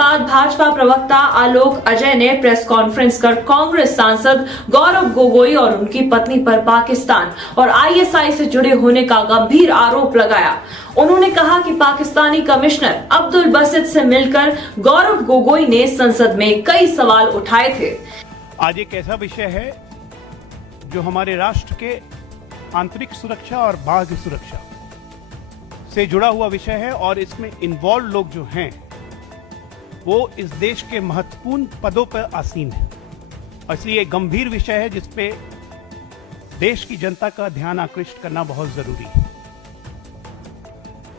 बाद भाजपा प्रवक्ता आलोक अजय ने प्रेस कॉन्फ्रेंस कर कांग्रेस सांसद गौरव गोगोई और उनकी पत्नी पर पाकिस्तान और आईएसआई से जुड़े होने का गंभीर आरोप लगाया। उन्होंने कहा कि पाकिस्तानी कमिश्नर अब्दुल बासित से मिलकर गौरव गोगोई ने संसद में कई सवाल उठाए थे। आज एक ऐसा विषय है जो हमारे राष्ट्र के आंतरिक सुरक्षा और बाह्य सुरक्षा से जुड़ा हुआ विषय है और इसमें इन्वॉल्व लोग जो हैं वो इस देश के महत्वपूर्ण पदों पर आसीन है। इसलिए एक गंभीर विषय है जिस पे देश की जनता का ध्यान आकृष्ट करना बहुत जरूरी है।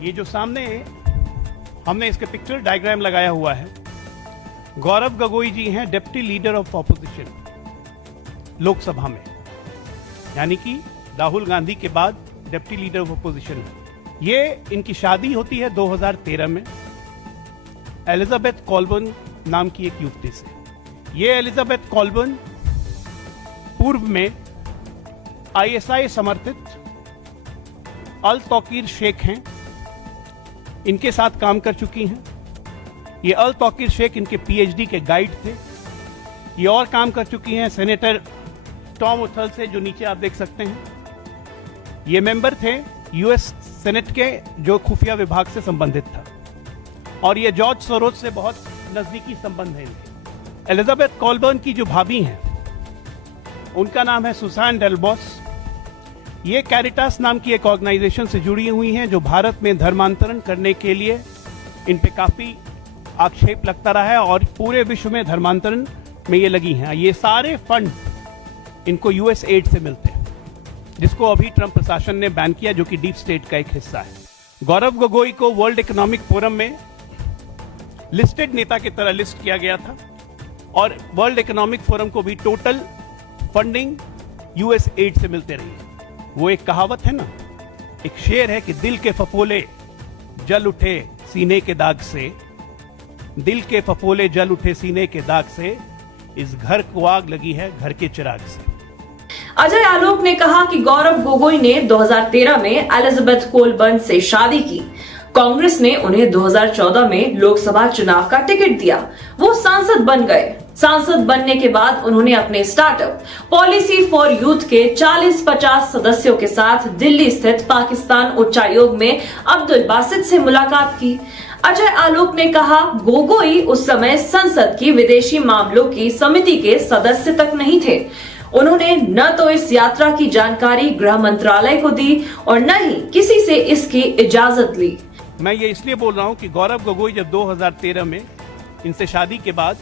ये जो सामने हमने इसके पिक्चर डायग्राम लगाया हुआ है, गौरव गोगोई जी हैं deputy leader of opposition Lok Sabha में, यानी कि राहुल गांधी के बाद डिप्टी लीडर ऑफ ऑपोजिशन। ये इनकी शादी होती है 2013 में एलिजाबेथ कॉलबर्न नाम की एक युवती से। ये एलिजाबेथ कॉलबर्न पूर्व में आईएसआई समर्थित अल तौकीर शेख हैं, इनके साथ काम कर चुकी हैं। ये अल तौकीर शेख इनके पीएचडी के गाइड थे। ये और काम कर चुकी हैं सेनेटर टॉम उथल से, जो नीचे आप देख सकते हैं। ये मेंबर थे यूएस सेनेट के, जो खुफिया विभाग से संबंधित था, और ये जॉर्ज सोरोस से बहुत नजदीकी संबंध है इनके। एलिजाबेथ कॉलबर्न की जो भाभी हैं उनका नाम है सुसान डेलबॉस। ये कैरिटास नाम की एक ऑर्गेनाइजेशन से जुड़ी हुई हैं जो भारत में धर्मांतरण करने के लिए इन पे काफी आक्षेप लगता रहा है और पूरे विश्व में धर्मांतरण में ये लगी हैं। ये सारे फंड इनको यूएस एड से मिलते हैं, जिसको अभी ट्रंप प्रशासन ने बैन किया, जो कि डीप स्टेट का एक हिस्सा है। गौरव गोगोई को वर्ल्ड इकोनॉमिक फोरम में लिस्टेड नेता की तरह लिस्ट किया गया था और वर्ल्ड इकोनॉमिक फोरम को भी टोटल फंडिंग यूएस एड से मिलते रही है। वो एक कहावत है ना, एक शेर है कि दिल के फफोले जल उठे सीने के दाग से, दिल के फफोले जल उठे सीने के दाग से, इस घर को आग लगी है घर के चिराग से। अजय आलोक ने कहा कि गौरव गोगोई ने 2013 में एलिजाबेथ कॉलबर्न से शादी की। कांग्रेस ने उन्हें 2014 में लोकसभा चुनाव का टिकट दिया। वो सांसद बन गए। सांसद बनने के बाद उन्होंने अपने स्टार्टअप पॉलिसी फॉर यूथ के 40-50 सदस्यों के साथ दिल्ली स्थित पाकिस्तान उच्चायोग में अब्दुल बासित से मुलाकात की। अजय आलोक ने कहा, गोगोई उस समय संसद की विदेशी मामलों की समिति के सदस्य तक नहीं थे। उन्होंने न तो इस यात्रा की जानकारी गृह मंत्रालय को दी और न ही किसी से इसकी इजाजत ली। मैं ये इसलिए बोल रहा हूं कि गौरव गोगोई जब 2013 में इनसे शादी के बाद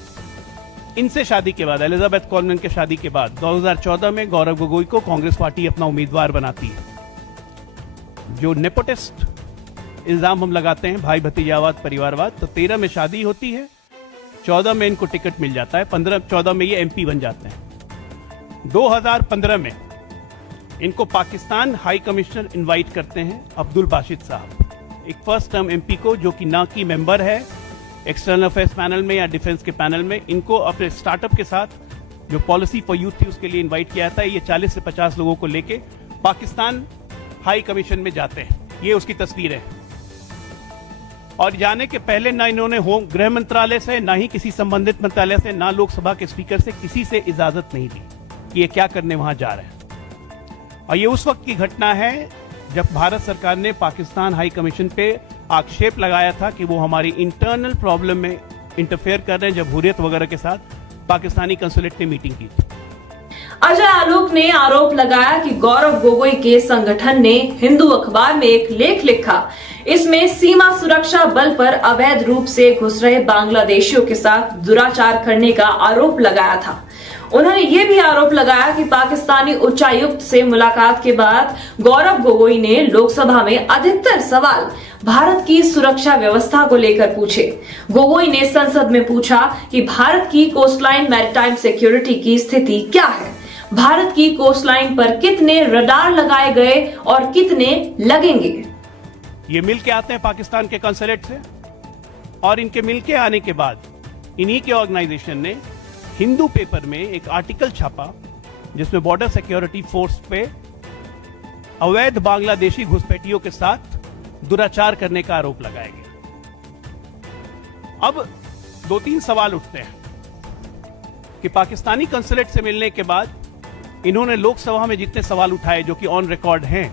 एलिजाबेथ कॉलबर्न के शादी के बाद 2014 में गौरव गोगोई को कांग्रेस पार्टी अपना उम्मीदवार बनाती है। जो नेपोटिस्ट इल्जाम हम लगाते हैं, भाई भतीजावाद परिवारवाद, तो 13 में शादी होती है, 14 में इनको टिकट मिल जाता है, 15-14 में ये एमपी बन जाते हैं। 2015 में इनको पाकिस्तान हाई कमिश्नर इनवाइट करते हैं अब्दुल बासित साहब, एक फर्स्ट टर्म एमपी को, जो कि ना की मेंबर है एक्सटर्नल अफेयर्स पैनल में या डिफेंस के पैनल में। इनको अपने स्टार्टअप के साथ जो पॉलिसी फॉर यूथ थी उसके लिए इनवाइट किया था। ये 40 से 50 लोगों को लेके पाकिस्तान हाई कमीशन में जाते हैं। ये उसकी तस्वीर है। और जाने के पहले ना इन्होंने होम गृह मंत्रालय से, ना ही किसी संबंधित मंत्रालय से, ना लोकसभा के स्पीकर से किसी से इजाजत नहीं दी कि ये क्या करने वहां जा रहे हैं। और ये उस वक्त की घटना है जब भारत सरकार ने पाकिस्तान हाई कमीशन पे आक्षेप लगाया था कि वो हमारी इंटरनल प्रॉब्लम में इंटरफेयर कर रहे हैं, जमहूरियत वगैरह के साथ पाकिस्तानी कंसुलेट ने मीटिंग की थी। अजय आलोक ने आरोप लगाया कि गौरव गोगोई के संगठन ने हिंदू अखबार में एक लेख लिखा। इसमें सीमा सुरक्षा बल पर अवैध रूप से घुस रहे बांग्लादेशियों के साथ दुराचार करने का आरोप लगाया था। उन्होंने ये भी आरोप लगाया कि पाकिस्तानी उच्चायुक्त से मुलाकात के बाद गौरव गोगोई ने लोकसभा में अधिकतर सवाल भारत की सुरक्षा व्यवस्था को लेकर पूछे। गोगोई ने संसद में पूछा कि भारत की कोस्टलाइन मैरीटाइम सिक्योरिटी की स्थिति क्या है, भारत की कोस्टलाइन पर कितने रडार लगाए गए और कितने लगेंगे। ये मिल के आते हैं पाकिस्तान के कंसुलेट से, और इनके मिल के आने के बाद इन्हीं के ऑर्गेनाइजेशन ने हिंदू पेपर में एक आर्टिकल छापा जिसमें बॉर्डर सिक्योरिटी फोर्स पे अवैध बांग्लादेशी घुसपैठियों के साथ दुराचार करने का आरोप लगाया गया। अब दो तीन सवाल उठते हैं कि पाकिस्तानी कंसुलेट से मिलने के बाद इन्होंने लोकसभा में जितने सवाल उठाए जो कि ऑन रिकॉर्ड हैं,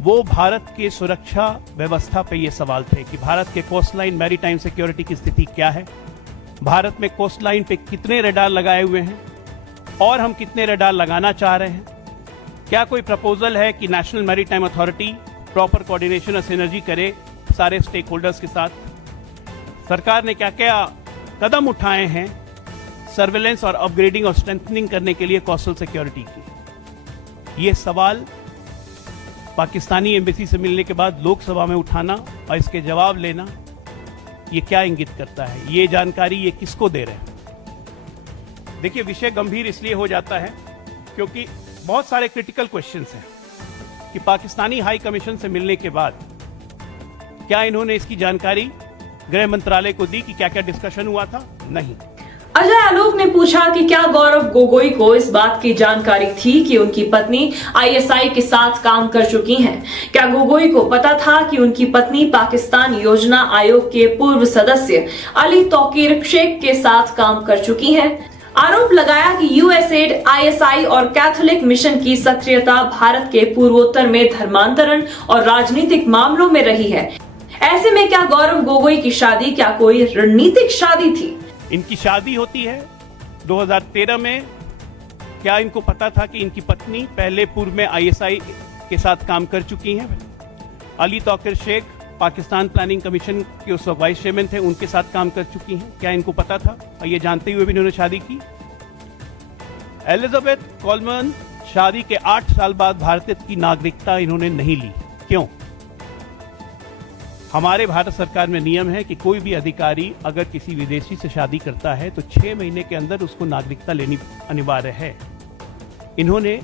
वो भारत के सुरक्षा व्यवस्था पे ये सवाल थे कि भारत के कोस्ट लाइन मैरीटाइम सिक्योरिटी की स्थिति क्या है, भारत में कोस्ट लाइन पे कितने रडार लगाए हुए हैं और हम कितने रडार लगाना चाह रहे हैं, क्या कोई प्रपोजल है कि national maritime authority proper coordination और सिनर्जी करे सारे स्टेक होल्डर्स के साथ, सरकार ने क्या क्या कदम उठाए हैं सर्वेलेंस और अपग्रेडिंग और स्ट्रेंथनिंग करने के लिए कोस्टल सिक्योरिटी की। ये सवाल पाकिस्तानी एम्बेसी से मिलने के बाद लोकसभा में उठाना और इसके जवाब लेना, ये क्या इंगित करता है, ये जानकारी ये किसको दे रहे हैं? देखिए, विषय गंभीर इसलिए हो जाता है क्योंकि बहुत सारे क्रिटिकल क्वेश्चंस हैं कि पाकिस्तानी हाई कमीशन से मिलने के बाद क्या इन्होंने इसकी जानकारी गृह मंत्रालय को दी कि क्या क्या डिस्कशन हुआ था? नहीं। अजय आलोक ने पूछा कि क्या गौरव गोगोई को इस बात की जानकारी थी कि उनकी पत्नी आईएसआई के साथ काम कर चुकी हैं? क्या गोगोई को पता था कि उनकी पत्नी पाकिस्तान योजना आयोग के पूर्व सदस्य अली तौकीर शेख के साथ काम कर चुकी हैं? आरोप लगाया कि यूएसएड, आईएसआई और कैथोलिक मिशन की सक्रियता भारत के पूर्वोत्तर में धर्मांतरण और राजनीतिक मामलों में रही है। ऐसे में क्या गौरव गोगोई की शादी क्या कोई रणनीतिक शादी थी? इनकी शादी होती है 2013 में। क्या इनको पता था कि इनकी पत्नी पहले पूर्व में आईएसआई के साथ काम कर चुकी हैं? अली तौकीर शेख पाकिस्तान प्लानिंग कमीशन के उस वक्त वाइस चेयरमैन थे, उनके साथ काम कर चुकी हैं। क्या इनको पता था? और ये जानते हुए भी इन्होंने शादी की। एलिजाबेथ कोलमन शादी के 8 साल बाद भारत की नागरिकता इन्होंने नहीं ली। क्यों? हमारे भारत सरकार में नियम है कि कोई भी अधिकारी अगर किसी विदेशी से शादी करता है तो 6 महीने के अंदर उसको नागरिकता लेनी अनिवार्य है। इन्होंने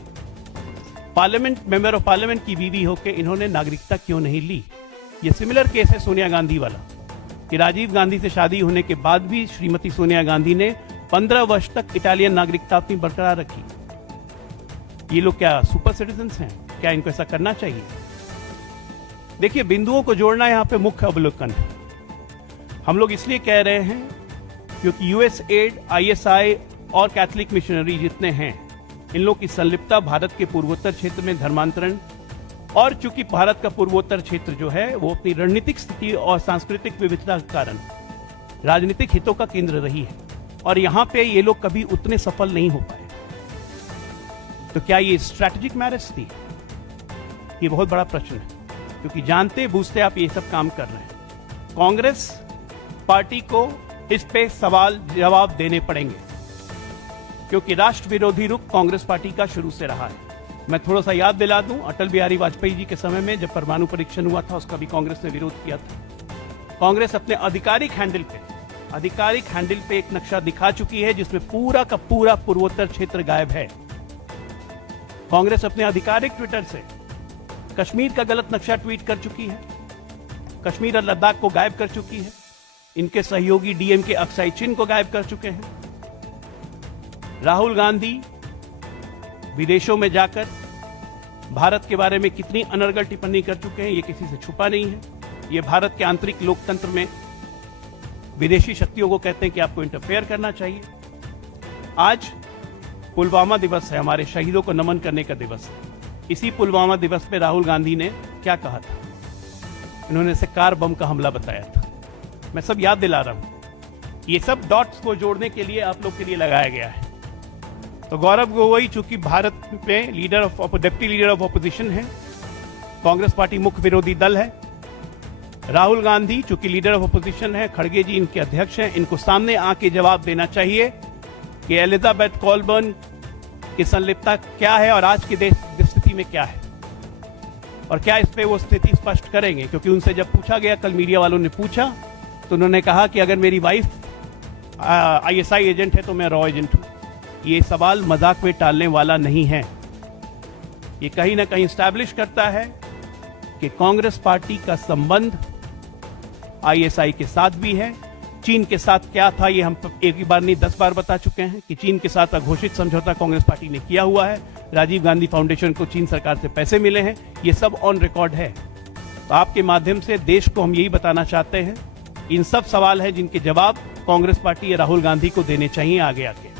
पार्लियामेंट मेंबर ऑफ पार्लियामेंट की बीवी होकर इन्होंने नागरिकता क्यों नहीं ली? ये सिमिलर केस है सोनिया गांधी वाला कि राजीव गांधी से शादी होने के बाद भी श्रीमती सोनिया गांधी ने 15 वर्ष तक इटालियन नागरिकता अपनी बरकरार रखी। ये लोग क्या सुपर सिटीजन्स हैं? क्या इनको ऐसा करना चाहिए? देखिए, बिंदुओं को जोड़ना यहां पे मुख्य अवलोकन है। हम लोग इसलिए कह रहे हैं क्योंकि यूएसएड, आईएसआई और कैथोलिक मिशनरी जितने हैं, इन लोग की संलिप्तता भारत के पूर्वोत्तर क्षेत्र में धर्मांतरण, और चूंकि भारत का पूर्वोत्तर क्षेत्र जो है वो अपनी रणनीतिक स्थिति और सांस्कृतिक विविधता के कारण राजनीतिक हितों का केंद्र रही है, और यहां पे ये लोग कभी उतने सफल नहीं हो पाए। तो क्या ये स्ट्रैटेजिक मैरिज थी? ये बहुत बड़ा प्रश्न है, क्योंकि जानते बूझते आप ये सब काम कर रहे हैं। कांग्रेस पार्टी को इस पे सवाल जवाब देने पड़ेंगे, क्योंकि राष्ट्र विरोधी रुख कांग्रेस पार्टी का शुरू से रहा है। मैं थोड़ा सा याद दिला दूं, अटल बिहारी वाजपेयी जी के समय में जब परमाणु परीक्षण हुआ था, उसका भी कांग्रेस ने विरोध किया था। कांग्रेस अपने आधिकारिक हैंडल पे एक नक्शा दिखा चुकी है जिसमें पूरा का पूरा पूर्वोत्तर क्षेत्र गायब है। कांग्रेस अपने आधिकारिक ट्विटर से कश्मीर का गलत नक्शा ट्वीट कर चुकी है, कश्मीर और लद्दाख को गायब कर चुकी है, इनके सहयोगी डीएमके अक्साई चिन को गायब कर चुके हैं। राहुल गांधी विदेशों में जाकर भारत के बारे में कितनी अनर्गल टिप्पणी कर चुके हैं, ये किसी से छुपा नहीं है। ये भारत के आंतरिक लोकतंत्र में विदेशी शक्तियों को कहते हैं कि आपको इंटरफेयर करना चाहिए। आज पुलवामा दिवस है, हमारे शहीदों को नमन करने का दिवस है। इसी पुलवामा दिवस पे राहुल गांधी ने क्या कहा था? इन्होंने इसे कार बम का हमला बताया था। मैं सब याद दिला रहा हूं, ये सब डॉट्स को जोड़ने के लिए आप लोग के लिए लगाया गया है। तो गौरव गोगोई चूंकि भारत में डिप्टी लीडर ऑफ ऑपोजिशन है, कांग्रेस पार्टी मुख्य विरोधी दल है। राहुल गांधी चूंकि लीडर ऑफ ऑपोजिशन है, खड़गे जी इनके अध्यक्ष हैं, इनको सामने आके जवाब देना चाहिए कि एलिजाबेथ कोलबर्न की संलिप्तता क्या है और आज की देश स्थिति में क्या है, और क्या इस पे वो स्थिति स्पष्ट करेंगे। क्योंकि उनसे जब पूछा गया, कल मीडिया वालों ने पूछा, तो उन्होंने कहा कि अगर मेरी वाइफ आईएसआई एजेंट है तो मैं रॉ एजेंट हूं। ये सवाल मजाक में टालने वाला नहीं है। ये कहीं ना कहीं स्टैब्लिश करता है कि कांग्रेस पार्टी का संबंध आईएसआई के साथ भी है। चीन के साथ क्या था ये हम एक ही बार नहीं 10 बार बता चुके हैं कि चीन के साथ अघोषित समझौता कांग्रेस पार्टी ने किया हुआ है। राजीव गांधी फाउंडेशन को चीन सरकार से पैसे मिले हैं, ये सब ऑन रिकॉर्ड है। तो आपके माध्यम से देश को हम यही बताना चाहते हैं, इन सब सवाल हैं जिनके जवाब कांग्रेस पार्टी या राहुल गांधी को देने चाहिए आगे आके।